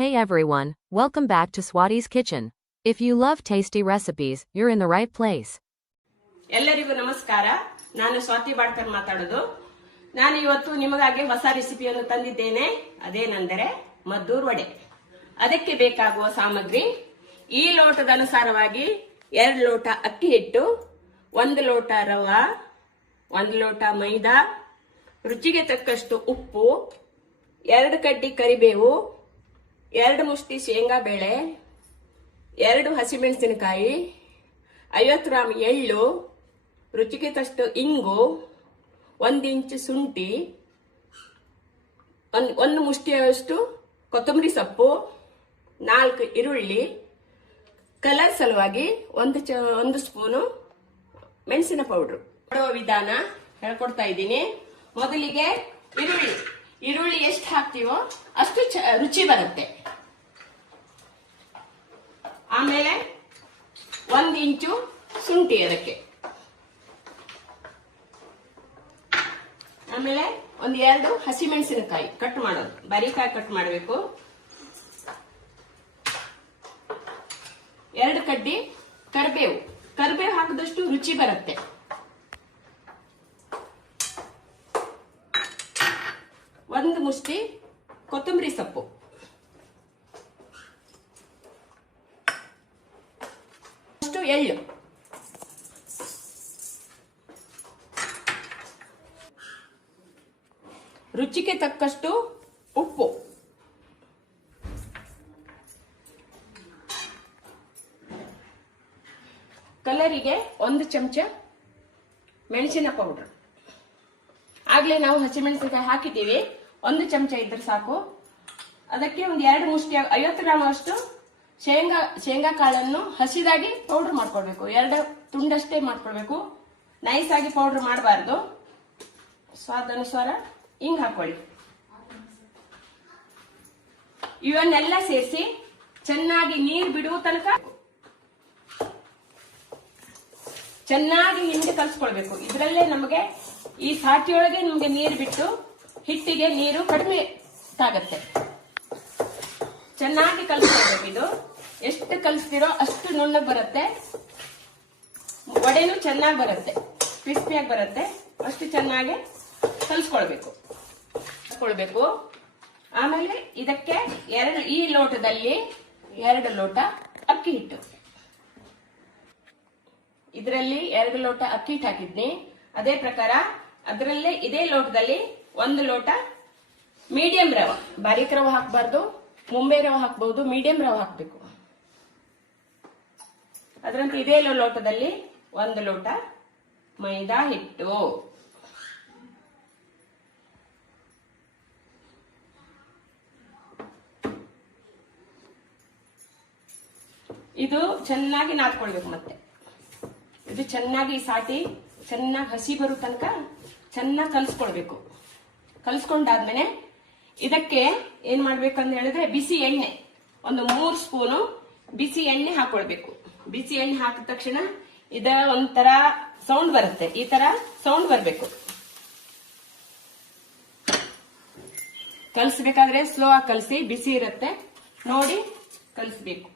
Hey everyone, welcome back to Swati's Kitchen. If you love tasty recipes, you're in the right place. ಎಲ್ಲರಿಗೂ ನಮಸ್ಕಾರ. ನಾನು ಸ್ವಾತಿ ಬಾಡ್ಕರ್ ಮಾತಾಡೋದು. ನಾನು ಇವತ್ತು ನಿಮಗಾಗಿ ಹೊಸ ರೆಸಿಪಿಯನ್ನು ತಂದಿದ್ದೇನೆ. ಅದೇನೆಂದರೆ ಮದ್ದೂರು ವಡೆ. ಅದಕ್ಕೆ ಬೇಕಾಗುವ ಸಾಮಗ್ರಿ ಈ ಲೋಟದ ಅನುಸಾರವಾಗಿ 2 ಲೋಟ ಅಕ್ಕಿ ಹಿಟ್ಟು, 1 ಲೋಟ ರವೆ, 1 ಲೋಟ ಮೈದಾ, ರುಚಿಗೆ ತಕ್ಕಷ್ಟು ಉಪ್ಪು, 2 ಕಡ್ಡಿ ಕರಿಬೇವು, 2 ಮುಷ್ಟಿ ಶೇಂಗಾ ಬೇಳೆ, 2 ಹಸಿಮೆಣಸಿನಕಾಯಿ, 50 ಗ್ರಾಂ ಎಳ್ಳು, ರುಚಿಗೆ ತಕ್ಕಷ್ಟು ಇಂಗು, 1 ಇಂಚು ಶುಂಠಿ, 1 ಮುಷ್ಟಿಯಷ್ಟು ಕೊತ್ತಂಬರಿ ಸೊಪ್ಪು, 4 ಈರುಳ್ಳಿ, ಕಲರ್ ಸಲುವಾಗಿ 1 ಸ್ಪೂನು ಮೆಣಸಿನ ಪೌಡರ್. ಮಾಡುವ ವಿಧಾನ ಹೇಳ್ಕೊಡ್ತಾ ಇದ್ದೀನಿ. ಮೊದಲಿಗೆ ಈರುಳ್ಳಿ ಎಷ್ಟು ಹಾಕ್ತೀವೋ ಅಷ್ಟು ರುಚಿ ಬರುತ್ತೆ. ಆಮೇಲೆ 1 ಇಂಚು ಶುಂಠಿ ಅದಕ್ಕೆ, ಆಮೇಲೆ 2 ಹಸಿಮೆಣಸಿನಕಾಯಿ ಕಟ್ ಮಾಡೋದು, ಬಾರೀಕಾಗಿ ಕಟ್ ಮಾಡಬೇಕು. 2 ಕಡ್ಡಿ ಕರಿಬೇವು ಹಾಕಿದಷ್ಟು ರುಚಿ ಬರುತ್ತೆ. 1 ಮುಷ್ಟಿ ಕೊತ್ತಂಬರಿ ಸೊಪ್ಪು, ಅಷ್ಟು ಎಳ್ಳು, ರುಚಿಗೆ ತಕ್ಕಷ್ಟು ಉಪ್ಪು, ಕಲರಿಗೆ 1 ಚಮಚ ಮೆಣಸಿನ ಪೌಡರ್. ಆಗ್ಲೇ ನಾವು ಹಸಿಮೆಣಸಿನಕಾಯಿ ಹಾಕಿದ್ದೀವಿ, 1 ಚಮಚ ಇದ್ರೆ ಸಾಕು. ಅದಕ್ಕೆ 2 ಮುಷ್ಟಿ 50 ಗ್ರಾಮ್ ಅಷ್ಟು ಶೇಂಗಾ ಕಾಳನ್ನು ಹಸಿದಾಗಿ ಪೌಡರ್ ಮಾಡ್ಕೊಳ್ಬೇಕು. 2 ತುಂಡಷ್ಟೇ ಮಾಡ್ಕೊಳ್ಬೇಕು, ನೈಸ್ ಆಗಿ ಪೌಡರ್ ಮಾಡಬಾರ್ದು. ಸ್ವಾದಾನುಸಾರ ಹಿಂಗ್ ಹಾಕೊಳ್ಳಿ. ಇವನ್ನೆಲ್ಲ ಸೇರಿಸಿ ಚೆನ್ನಾಗಿ ನೀರು ಬಿಡುವ ತನಕ ಚೆನ್ನಾಗಿ ಹಿಂಡಿ ಕಲ್ಸ್ಕೊಳ್ಬೇಕು. ಇದರಲ್ಲೇ ನಮಗೆ ಈ ಸಾಟಿಯೊಳಗೆ ನಮಗೆ ನೀರು ಬಿಟ್ಟು ಹಿಟ್ಟಿಗೆ ನೀರು ಕಡಿಮೆ ಆಗುತ್ತೆ. ಚೆನ್ನಾಗಿ ಕಲ್ಸ್ಕೊಳ್ಬೇಕು. ಇದು ಎಷ್ಟು ಕಲಿಸ್ತಿರೋ ಅಷ್ಟು ನುಣ್ಣಗೆ ಬರುತ್ತೆ, ವಡೆನೂ ಚೆನ್ನಾಗಿ ಬರುತ್ತೆ, ಕ್ರಿಸ್ಪಿಯಾಗಿ ಬರುತ್ತೆ. ಅಷ್ಟು ಚೆನ್ನಾಗಿ ಕಲ್ಸ್ಕೊಳ್ಬೇಕು. ಆಮೇಲೆ ಇದಕ್ಕೆ ಈ ಲೋಟದಲ್ಲಿ 2 ಲೋಟ ಅಕ್ಕಿ ಹಿಟ್ಟು, ಇದರಲ್ಲಿ 2 ಲೋಟ ಅಕ್ಕಿ ಹಿಟ್ಟು ಹಾಕಿದ್ನಿ. ಅದೇ ಪ್ರಕಾರ ಅದರಲ್ಲೇ ಇದೇ ಲೋಟದಲ್ಲಿ 1 ಲೋಟ ಮೀಡಿಯಂ ರವೆ, ಬಾರೀಕ್ ರವೆ ಹಾಕಬಾರ್ದು, ಮುಂಬೈ ರವೆ ಹಾಕಬಹುದು, ಮೀಡಿಯಂ ರವೆ ಹಾಕಬೇಕು. ಅದರಂತೆ ಇದೇ ಲೋಟದಲ್ಲಿ 1 ಲೋಟ ಮೈದಾ ಹಿಟ್ಟು, ಇದು ಚೆನ್ನಾಗಿ ನಾದ್ಕೊಳ್ಬೇಕು. ಮತ್ತೆ ಇದು ಚೆನ್ನಾಗಿ ಸಾಟಿ ಚೆನ್ನಾಗಿ ಹಸಿ ಬರೋ ತನಕ ಚೆನ್ನಾಗಿ ಕಲ್ಸ್ಕೊಳ್ಬೇಕು. ಕಲ್ಸ್ಕೊಂಡಾದ್ಮೇಲೆ ಇದಕ್ಕೆ ಏನ್ ಮಾಡ್ಬೇಕಂತ ಹೇಳಿದ್ರೆ ಬಿಸಿ ಎಣ್ಣೆ, 3 ಸ್ಪೂನು ಬಿಸಿ ಎಣ್ಣೆ ಹಾಕೊಳ್ಬೇಕು. ಬಿಸಿ ಎಣ್ಣೆ ಹಾಕಿದ ತಕ್ಷಣ ಇದ ಒಂಥರ ಸೌಂಡ್ ಬರುತ್ತೆ, ಈ ತರ ಸೌಂಡ್ ಬರಬೇಕು. ಕಲ್ಸ್ಬೇಕಾದ್ರೆ ಸ್ಲೋ ಆಗಿ ಕಲಸಿ, ಬಿಸಿ ಇರುತ್ತೆ ನೋಡಿ ಕಲಿಸ್ಬೇಕು.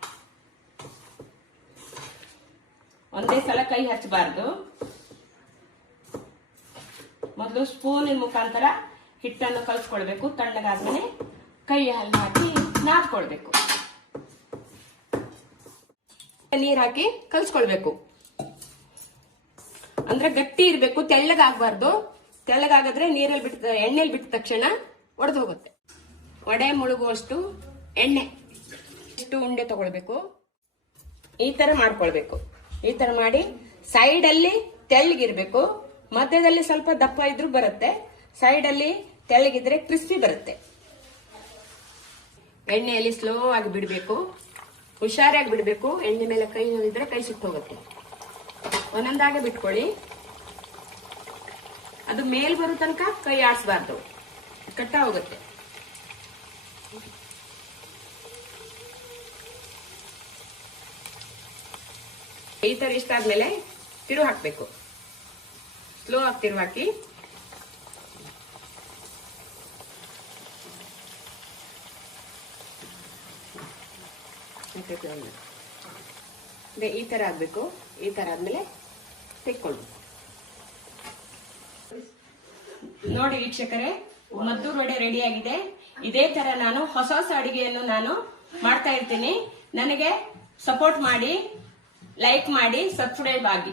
ಒಂದೇ ಸಲ ಕೈ ಹಚ್ಚಬಾರ್ದು. ಮೊದಲು ಸ್ಪೂನಿನ ಮುಖಾಂತರ ಹಿಟ್ಟನ್ನು ಕಲ್ಸ್ಕೊಳ್ಬೇಕು. ತಣ್ಣಗಾದ್ಮೇಲೆ ಕೈ ಹಲ್ಲು ಹಾಕಿ ನಾದ್ಕೊಳ್ಬೇಕು. ನೀರ್ ಹಾಕಿ ಕಲ್ಸ್ಕೊಳ್ಬೇಕು. ಅಂದ್ರೆ ಗಟ್ಟಿ ಇರ್ಬೇಕು, ತೆಳ್ಳಗಾಗಬಾರ್ದು. ತೆಳ್ಳಗಾಗದ್ರೆ ನೀರಲ್ಲಿ ಎಣ್ಣೆಲಿ ಬಿಟ್ಟ ತಕ್ಷಣ ಒಡೆದು ಹೋಗುತ್ತೆ. ವಡೆ ಮುಳುಗುವಷ್ಟು ಎಣ್ಣೆ, ಇಷ್ಟು ಉಂಡೆ ತಗೊಳ್ಬೇಕು. ಈ ತರ ಮಾಡ್ಕೊಳ್ಬೇಕು. ಈ ತರ ಮಾಡಿ ಸೈಡ್ ಅಲ್ಲಿ ತೆಳ್ಳಗಿರ್ಬೇಕು, ಮಧ್ಯದಲ್ಲಿ ಸ್ವಲ್ಪ ದಪ್ಪ ಇದ್ರೂ ಬರುತ್ತೆ, ಸೈಡ್ ಅಲ್ಲಿ ತೆಳ್ಳಗಿದ್ರೆ ಕ್ರಿಸ್ಪಿ ಬರುತ್ತೆ. ಎಣ್ಣೆಯಲ್ಲಿ ಸ್ಲೋ ಆಗಿ ಬಿಡಬೇಕು, ಹುಷಾರಾಗಿ ಬಿಡಬೇಕು. ಎಣ್ಣೆ ಮೇಲೆ ಕೈ ಇದ್ರೆ ಕೈ ಸುಟ್ಟು ಹೋಗುತ್ತೆ. ಒಂದೊಂದಾಗೆ ಬಿಟ್ಕೊಳ್ಳಿ. ಅದು ಮೇಲ್ ಬರೋ ತನಕ ಕೈ ಆಡಿಸಬಾರ್ದು, ಕಟ್ಟ ಹೋಗುತ್ತೆ. ಈ ತರ ಇಷ್ಟ ಆದ್ಮೇಲೆ ತಿರು ಹಾಕ್ಬೇಕು. ಸ್ಲೋ ಆಗಿ ತಿರು ಹಾಕಿ ಮತ್ತೆ ಈ ತರ ಆಗ್ಬೇಕು. ಈ ತರ ಆದ್ಮೇಲೆ ತೆಕ್ಕೊಳ್ಬೇಕು. ನೋಡಿ ವೀಕ್ಷಕರೇ, ಮದ್ದೂರು ವಡೆ ರೆಡಿ ಆಗಿದೆ. ಇದೇ ತರ ನಾನು ಹೊಸ ಹೊಸ ಅಡಿಗೆಯನ್ನು ನಾನು ಮಾಡ್ತಾ ಇರ್ತೀನಿ. ನನಗೆ ಸಪೋರ್ಟ್ ಮಾಡಿ, ಲೈಕ್ ಮಾಡಿ, ಸಬ್ಸ್ಕ್ರೈಬ್ ಆಗಿ.